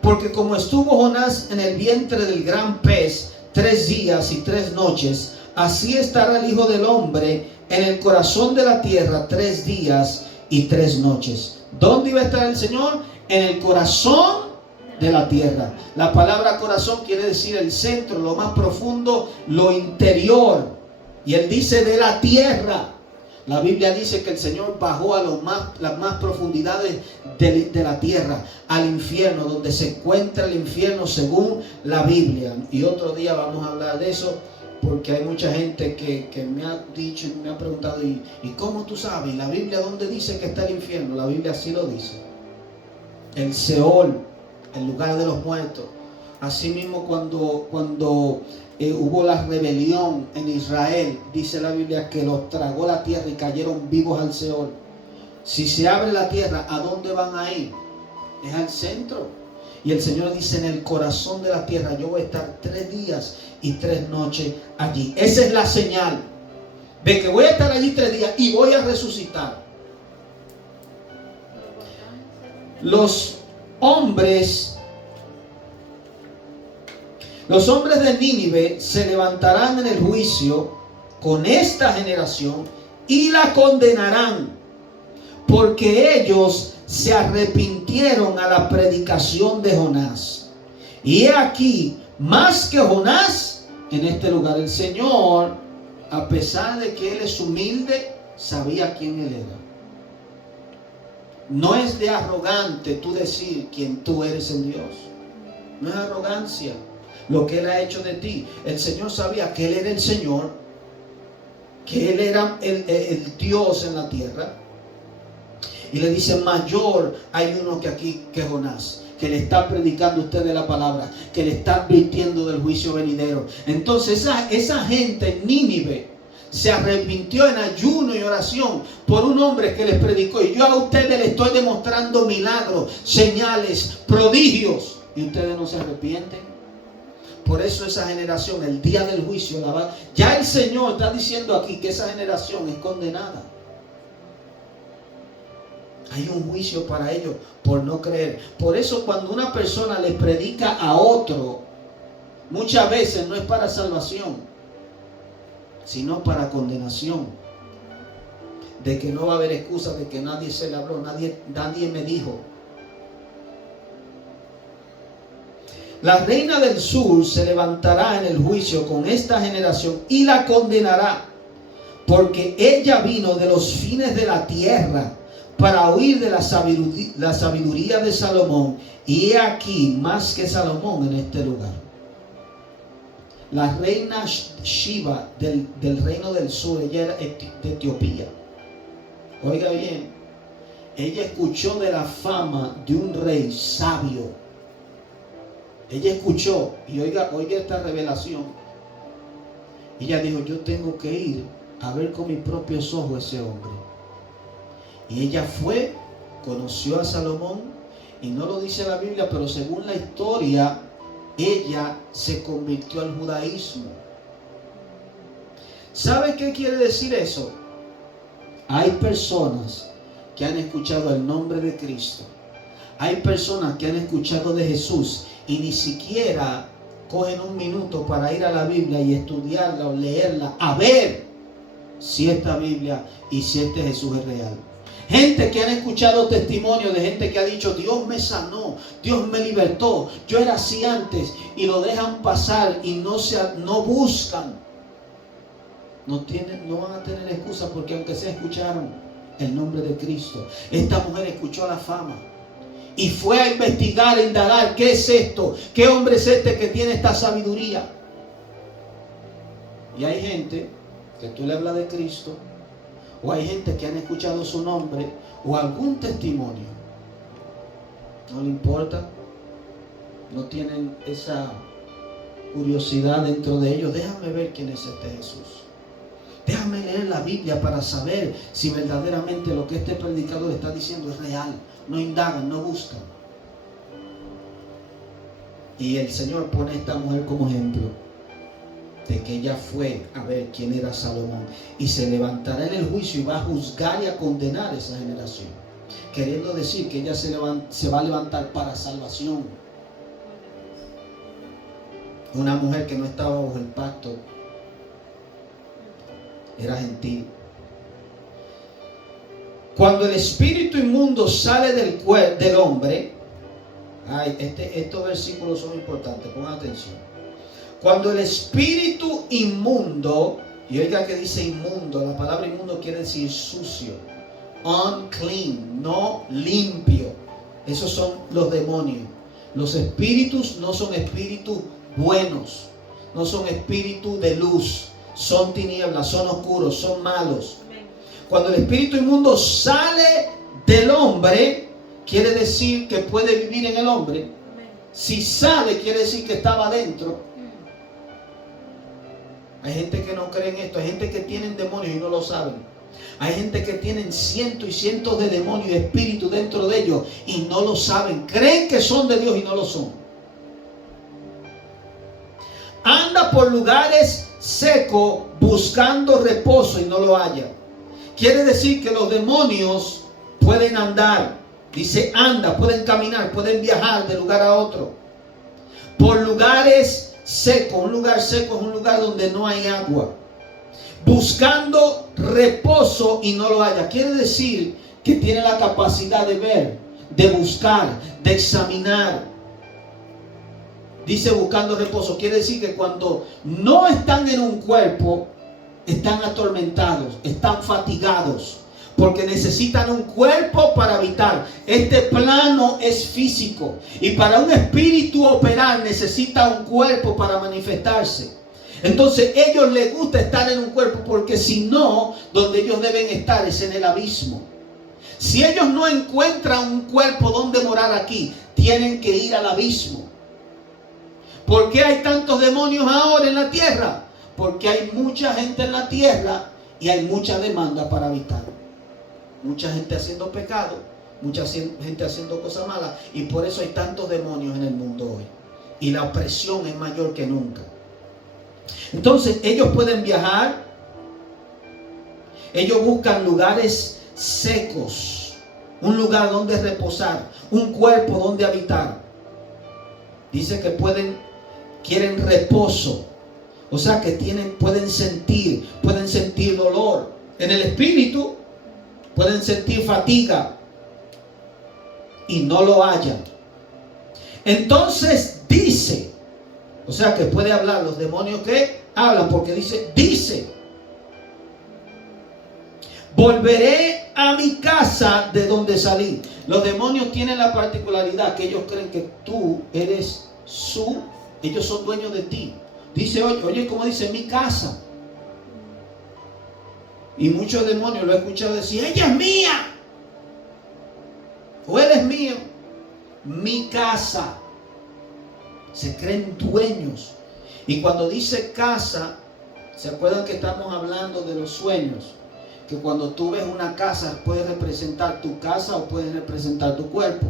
Porque como estuvo Jonás en el vientre del gran pez 3 días y 3 noches, así estará el Hijo del Hombre en el corazón de la tierra 3 días y 3 noches. ¿Dónde iba a estar el Señor? En el corazón de la tierra. La palabra corazón quiere decir el centro, lo más profundo, lo interior. Y él dice de la tierra. La Biblia dice que el Señor bajó a las más profundidades de la tierra, al infierno, donde se encuentra el infierno según la Biblia. Y otro día vamos a hablar de eso, porque hay mucha gente que me ha dicho y me ha preguntado, ¿y cómo tú sabes? ¿La Biblia dónde dice que está el infierno? La Biblia así lo dice. El Seol, el lugar de los muertos. Asimismo, cuando hubo la rebelión en Israel, dice la Biblia que los tragó la tierra y cayeron vivos al Seol. Si se abre la tierra, ¿a dónde van a ir? Es al centro. Y el Señor dice, en el corazón de la tierra yo voy a estar 3 días y 3 noches allí. Esa es la señal de que voy a estar allí 3 días y voy a resucitar. Los hombres de Nínive se levantarán en el juicio con esta generación y la condenarán, porque ellos se arrepintieron a la predicación de Jonás. Y he aquí, más que Jonás, en este lugar el Señor, a pesar de que Él es humilde, sabía quién Él era. No es de arrogante tú decir quién tú eres en Dios. No es arrogancia lo que Él ha hecho de ti. El Señor sabía que Él era el Señor, que Él era el Dios en la tierra. Y le dice, mayor hay uno que aquí que Jonás, que le está predicando a ustedes la palabra, que le está advirtiendo del juicio venidero. Entonces esa gente en Nínive se arrepintió en ayuno y oración por un hombre que les predicó. Y yo a ustedes les estoy demostrando milagros, señales, prodigios, y ustedes no se arrepienten. Por eso esa generación, el día del juicio, ya el Señor está diciendo aquí que esa generación es condenada. Hay un juicio para ellos por no creer. Por eso cuando una persona le predica a otro, muchas veces no es para salvación, sino para condenación. De que no va a haber excusa, de que nadie se le habló, nadie me dijo. La reina del sur se levantará en el juicio con esta generación y la condenará, porque ella vino de los fines de la tierra para oír de la sabiduría de Salomón, y he aquí más que Salomón en este lugar. La reina Shiva del reino del sur, ella era de Etiopía. Oiga bien, ella escuchó de la fama de un rey sabio. Ella escuchó, y oiga esta revelación. Ella dijo, yo tengo que ir a ver con mis propios ojos ese hombre. Y ella fue, conoció a Salomón, y no lo dice la Biblia, pero según la historia, ella se convirtió al judaísmo. ¿Sabe qué quiere decir eso? Hay personas que han escuchado el nombre de Cristo. Hay personas que han escuchado de Jesús y ni siquiera cogen un minuto para ir a la Biblia y estudiarla o leerla, a ver si esta Biblia y si este Jesús es real. Gente que han escuchado testimonios de gente que ha dicho, Dios me sanó, Dios me libertó, yo era así antes, y lo dejan pasar y no buscan. No van a tener excusa, porque aunque se escucharon el nombre de Cristo, esta mujer escuchó la fama y fue a investigar, a indagar, ¿qué es esto? ¿Qué hombre es este que tiene esta sabiduría? Y hay gente que tú le hablas de Cristo, o hay gente que han escuchado su nombre o algún testimonio, no le importa, no tienen esa curiosidad dentro de ellos. Déjame ver quién es este Jesús, déjame leer la Biblia para saber si verdaderamente lo que este predicador está diciendo es real. No indagan, no buscan. Y el Señor pone a esta mujer como ejemplo de que ella fue a ver quién era Salomón, y se levantará en el juicio y va a juzgar y a condenar a esa generación, queriendo decir que ella se va a levantar para salvación. Una mujer que no estaba bajo el pacto, era gentil. Cuando el espíritu inmundo sale del hombre, estos versículos son importantes, pongan atención. Cuando el espíritu inmundo, y oiga que dice inmundo, la palabra inmundo quiere decir sucio, unclean, no limpio. Esos son los demonios. Los espíritus no son espíritus buenos, no son espíritus de luz, son tinieblas, son oscuros, son malos. Cuando el espíritu inmundo sale del hombre, quiere decir que puede vivir en el hombre. Si sale, quiere decir que estaba adentro. Hay gente que no cree en esto, hay gente que tienen demonios y no lo saben. Hay gente que tienen cientos y cientos de demonios y espíritus dentro de ellos y no lo saben. Creen que son de Dios y no lo son. Anda por lugares secos buscando reposo y no lo halla. Quiere decir que los demonios pueden andar. Dice anda, pueden caminar, pueden viajar de lugar a otro. Por lugares secos. Un lugar seco es un lugar donde no hay agua. Buscando reposo y no lo haya. Quiere decir que tiene la capacidad de ver, de buscar, de examinar. Dice buscando reposo. Quiere decir que cuando no están en un cuerpo, están atormentados, están fatigados, porque necesitan un cuerpo para habitar. Este plano es físico y para un espíritu operar necesita un cuerpo para manifestarse. Entonces ellos les gusta estar en un cuerpo, porque si no, donde ellos deben estar es en el abismo. Si ellos no encuentran un cuerpo donde morar aquí, tienen que ir al abismo. ¿Por qué hay tantos demonios ahora en la tierra? Porque hay mucha gente en la tierra y hay mucha demanda para habitar. Mucha gente haciendo pecado, mucha gente haciendo cosas malas, y por eso hay tantos demonios en el mundo hoy. Y la opresión es mayor que nunca. Entonces ellos pueden viajar. Ellos buscan lugares secos, un lugar donde reposar, un cuerpo donde habitar. Dice que quieren reposo. O sea que pueden sentir dolor en el espíritu, pueden sentir fatiga y no lo hallan. Entonces dice, o sea que puede hablar. Los demonios que hablan, porque dice, volveré a mi casa de donde salí. Los demonios tienen la particularidad que ellos creen que tú eres ellos son dueños de ti. Dice, oye, como dice, mi casa. Y muchos demonios lo he escuchado decir, ella es mía. O él es mío. Mi casa. Se creen dueños. Y cuando dice casa, ¿se acuerdan que estamos hablando de los sueños? Que cuando tú ves una casa, puede representar tu casa o puede representar tu cuerpo.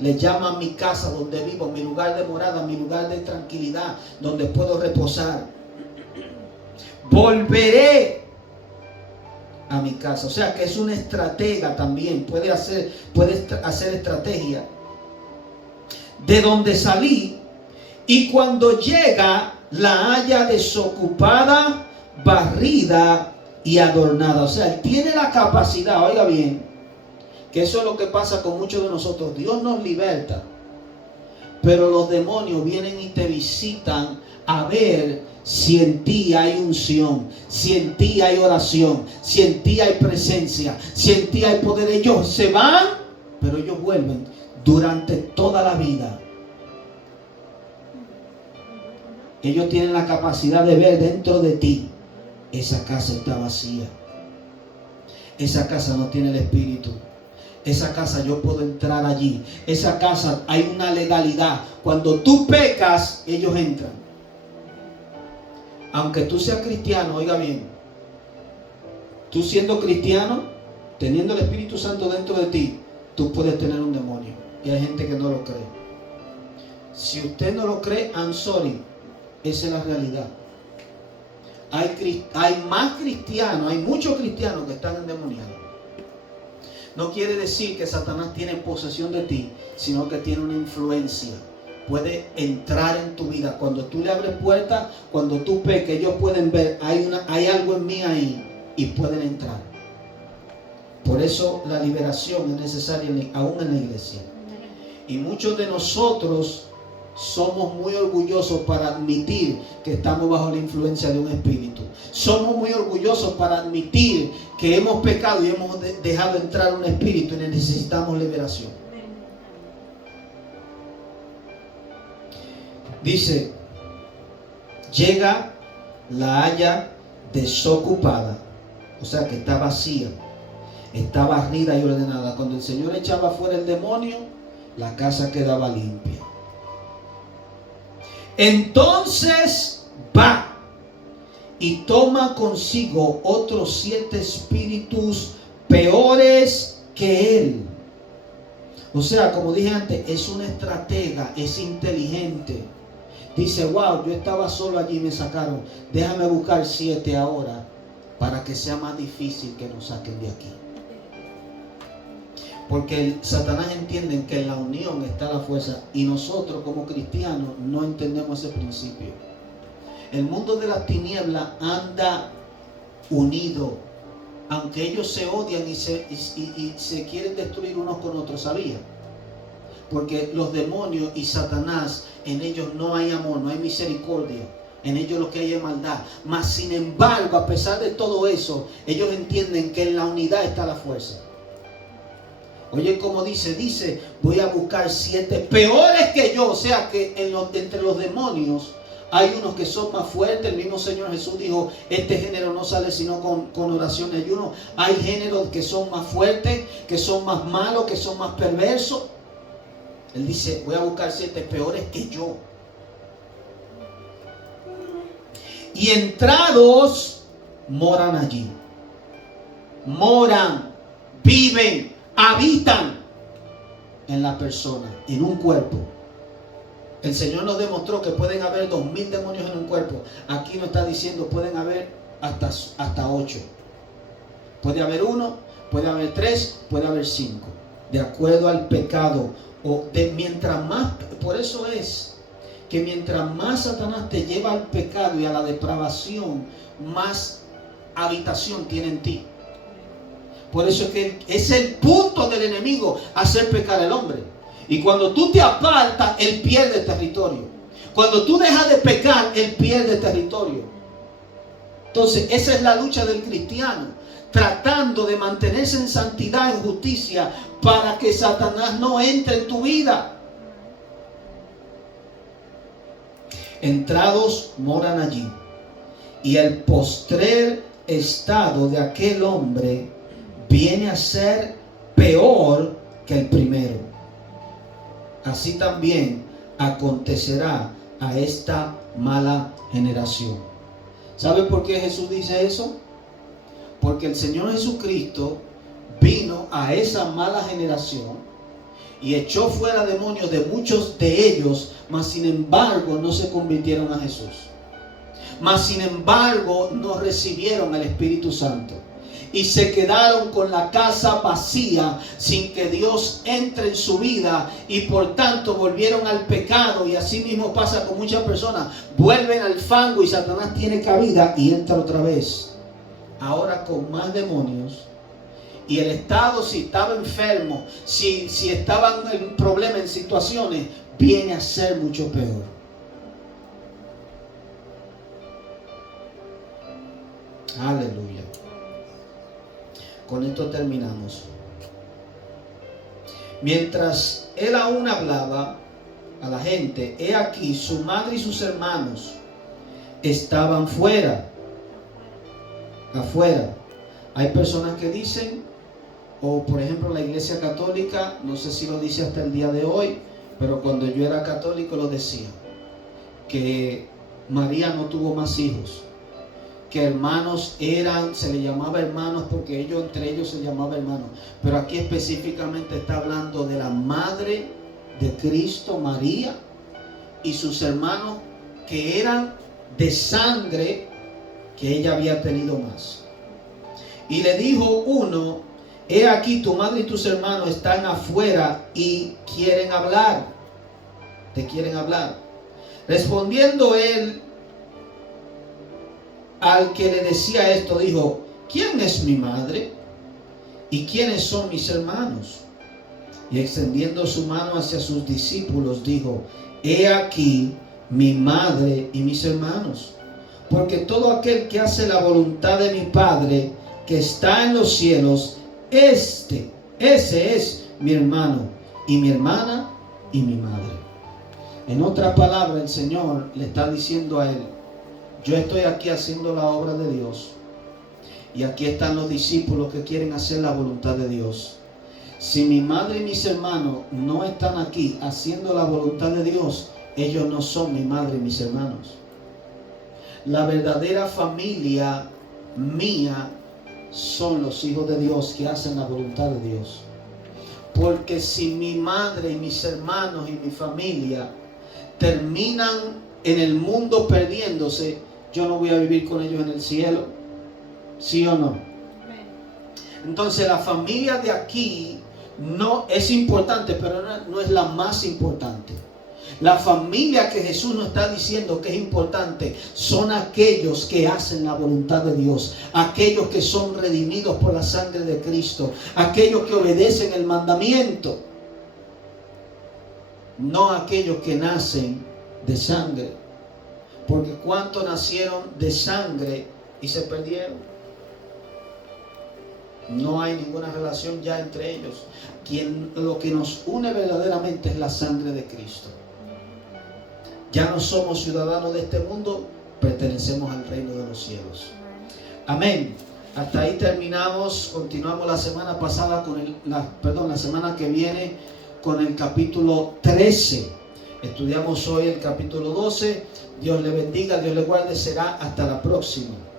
Le llaman mi casa, donde vivo, mi lugar de morada, mi lugar de tranquilidad, donde puedo reposar. Volveré a mi casa. O sea que es una estratega también. Puede hacer estrategia. De donde salí, y cuando llega, la halla desocupada, barrida y adornada. O sea, él tiene la capacidad, oiga bien, que eso es lo que pasa con muchos de nosotros. Dios nos liberta, pero los demonios vienen y te visitan a ver si en ti hay unción, si en ti hay oración, si en ti hay presencia, si en ti hay poder. Ellos se van, pero ellos vuelven durante toda la vida. Ellos tienen la capacidad de ver dentro de ti. Esa casa está vacía. Esa casa no tiene el espíritu. Esa casa yo puedo entrar allí. Esa casa hay una legalidad. Cuando tú pecas, ellos entran. Aunque tú seas cristiano, oiga bien. Tú siendo cristiano, teniendo el Espíritu Santo dentro de ti, tú puedes tener un demonio. Y hay gente que no lo cree. Si usted no lo cree, I'm sorry. Esa es la realidad. Hay más cristianos, hay muchos cristianos que están endemoniados. No quiere decir que Satanás tiene posesión de ti, sino que tiene una influencia. Puede entrar en tu vida. Cuando tú le abres puertas, cuando tú peques, ellos pueden ver, hay algo en mí ahí, y pueden entrar. Por eso la liberación es necesaria aún en la iglesia. Y muchos de nosotros somos muy orgullosos para admitir que estamos bajo la influencia de un espíritu. Somos muy orgullosos para admitir que hemos pecado y hemos dejado entrar un espíritu y necesitamos liberación. Dice, llega, la halla desocupada, o sea que está vacía, está barrida y ordenada. Cuando el Señor echaba fuera el demonio, la casa quedaba limpia. Entonces va y toma consigo otros 7 espíritus peores que él. O sea, como dije antes, es una estratega, es inteligente. Dice, wow, yo estaba solo allí y me sacaron. Déjame buscar 7 ahora para que sea más difícil que nos saquen de aquí. Porque Satanás entiende que en la unión está la fuerza y nosotros como cristianos no entendemos ese principio. El mundo de las tinieblas anda unido, aunque ellos se odian y se quieren destruir unos con otros, ¿sabía? Porque los demonios y Satanás, en ellos no hay amor, no hay misericordia. En ellos lo que hay es maldad. Mas sin embargo, a pesar de todo eso, ellos entienden que en la unidad está la fuerza. Oye, como dice, voy a buscar 7 peores que yo. O sea que entre los demonios hay unos que son más fuertes. El mismo Señor Jesús dijo, este género no sale sino con oración y ayuno. Hay géneros que son más fuertes, que son más malos, que son más perversos. Él dice, voy a buscar 7 peores que yo. Y entrados, moran allí. Moran, viven, habitan en la persona, en un cuerpo. El Señor nos demostró que pueden haber 2000 demonios en un cuerpo. Aquí nos está diciendo pueden haber hasta 8. Puede haber 1, puede haber 3, puede haber 5. De acuerdo al pecado. Mientras más, por eso es que mientras más Satanás te lleva al pecado y a la depravación, más habitación tiene en ti. Por eso es que es el punto del enemigo, hacer pecar al hombre. Y cuando tú te apartas, él pierde territorio. Cuando tú dejas de pecar, él pierde territorio. Entonces, esa es la lucha del cristiano, tratando de mantenerse en santidad, en justicia, para que Satanás no entre en tu vida. Entrados moran allí, y el postrer estado de aquel hombre viene a ser peor que el primero. Así también acontecerá a esta mala generación. ¿Sabe por qué Jesús dice eso? Porque el Señor Jesucristo vino a esa mala generación y echó fuera demonios de muchos de ellos, mas sin embargo no se convirtieron a Jesús. Mas sin embargo no recibieron al Espíritu Santo. Y se quedaron con la casa vacía sin que Dios entre en su vida. Y por tanto volvieron al pecado. Y así mismo pasa con muchas personas. Vuelven al fango y Satanás tiene cabida y entra otra vez. Ahora con más demonios. Y el estado, si estaba enfermo, si estaban en problemas, en situaciones, viene a ser mucho peor. Aleluya. Con esto terminamos. Mientras él aún hablaba a la gente, he aquí su madre y sus hermanos estaban afuera. Hay personas que dicen, o por ejemplo la Iglesia Católica, no sé si lo dice hasta el día de hoy, pero cuando yo era católico lo decía, que María no tuvo más hijos. Que hermanos se le llamaba hermanos porque entre ellos se llamaba hermanos. Pero aquí específicamente está hablando de la madre de Cristo, María, y sus hermanos que eran de sangre que ella había tenido más. Y le dijo uno, he aquí tu madre y tus hermanos están afuera y quieren hablar. Te quieren hablar. Respondiendo él, al que le decía esto, dijo, ¿quién es mi madre? ¿Y quiénes son mis hermanos? Y extendiendo su mano hacia sus discípulos, dijo, he aquí mi madre y mis hermanos. Porque todo aquel que hace la voluntad de mi Padre, que está en los cielos, ese es mi hermano, y mi hermana, y mi madre. En otras palabras, el Señor le está diciendo a él, yo estoy aquí haciendo la obra de Dios. Y aquí están los discípulos que quieren hacer la voluntad de Dios. Si mi madre y mis hermanos no están aquí haciendo la voluntad de Dios, ellos no son mi madre y mis hermanos. La verdadera familia mía son los hijos de Dios que hacen la voluntad de Dios. Porque si mi madre y mis hermanos y mi familia terminan en el mundo perdiéndose, yo no voy a vivir con ellos en el cielo. ¿Sí o no? Entonces la familia de aquí no es importante, pero no es la más importante. La familia que Jesús nos está diciendo que es importante son aquellos que hacen la voluntad de Dios, aquellos que son redimidos por la sangre de Cristo, aquellos que obedecen el mandamiento, no aquellos que nacen de sangre. Porque ¿cuántos nacieron de sangre y se perdieron? No hay ninguna relación ya entre ellos. Lo que nos une verdaderamente es la sangre de Cristo. Ya no somos ciudadanos de este mundo, pertenecemos al reino de los cielos. Amén. Hasta ahí terminamos. Continuamos la semana pasada la semana que viene con el capítulo 13. Estudiamos hoy el capítulo 12. Dios le bendiga, Dios le guarde. Será hasta la próxima.